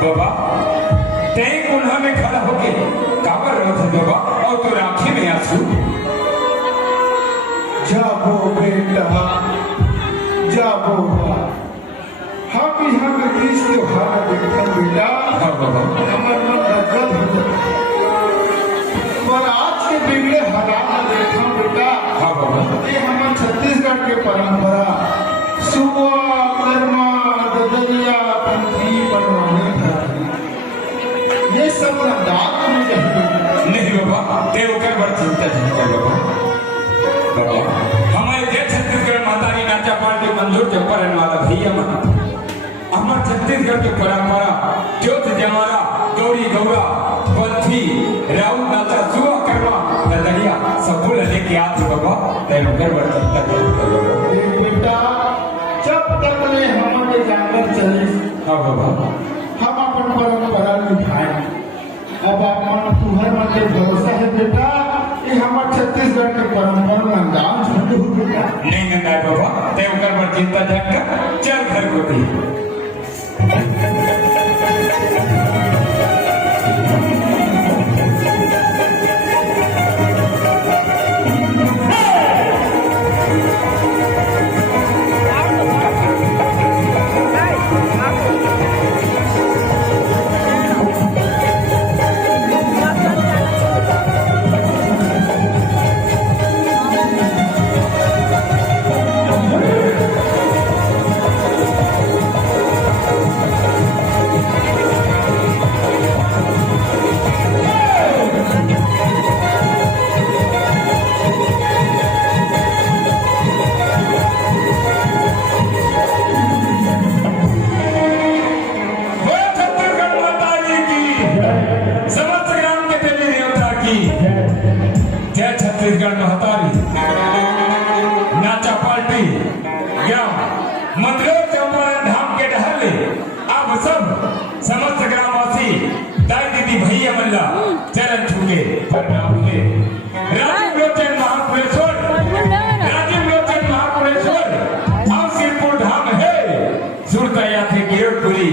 बाबा तय कुल्हा में खड़ा होके काबर रहो बाबा और तो आंखें में आंसू। जाबो बेटा जाबो, हम यहाँ के बीच त्योहार देखा बेटा, हाँ बाबा हमार मन गदगद हो जाता। पर आज के बिगड़े हालात देखा बेटा, हाँ बाबा ये हमारे छत्तीसगढ़ के परंपरा सुबह कर्मा ददरिया पंथी बनवाने था, ये सब लद्दाख में चाहिए। नहीं बाबा ते ओकर बड़ चिंता बाबा। बाबा हमारे जे छत्तीसगढ़ मातारी नाचा पार्टी मंजूर के परन वाला भैया मन हमारे छत्तीसगढ़ की परंपरा ज्योत जमारा गौरी गौरा पंथी राउत नाचा सुआ कर्मा ददरिया सब बोल लेके आते बाबा ते ओकर बड़ चिंता बेटा, जब तक ले हमारे जानवर चले, हाँ बाबा हम अपन परंपरा निभाए। अब आप तुम्हारे मन के भरोसा है बेटा, ये हमारे छत्तीसगढ़ के परंपरा अंदाज होते हो बेटा। नहीं नंदाय बाबा ते ओकर बड़ चिंता जाग कर चल घर को दी। छत्तीसगढ़ महतारी नाचा पार्टी या मंदिरों चंपारण धाम के डहले अब सब समस्त ग्रामवासी दाई दीदी भैया मल्ला चरण छूके प्रणाम हुए। राजीव लोचन महापुरेश्वर अब सिरपुर धाम है सुरता या थे गिरपुरी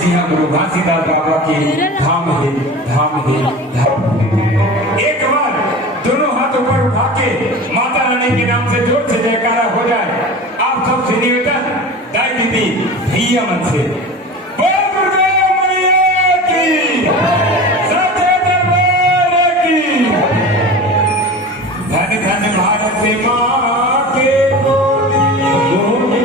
जी हम घासीदास बाबा के धाम है धाम है धाम है। एक बार दोनों हाथ ऊपर उठा के माता रानी के नाम से जोर से जयकारा हो जाए। आप सबसे निवेदन दाई दीदी भैया मन से बोल गुरुदेव मैया की, सत्य दरबार की। धन धन भारत माँ के बोली,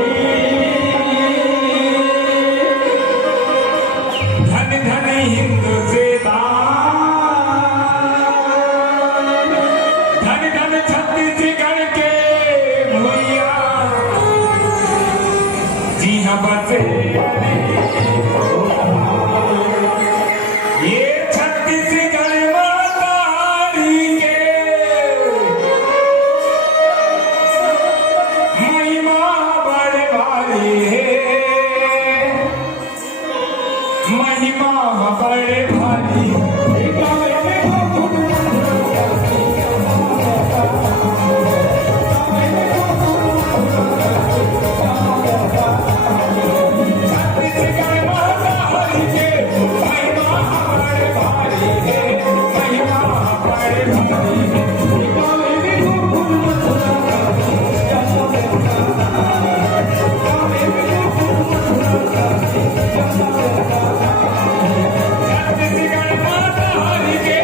धन धन हिंदू से बसे ये छत्तीसगढ़ मातारी के महिमा बड़े भारी है, महिमा बड़े भारी। छत्तीसगढ़ माता हरि के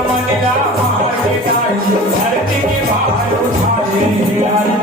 नमन रामा के गाय धरती के भार उठाए हिलाए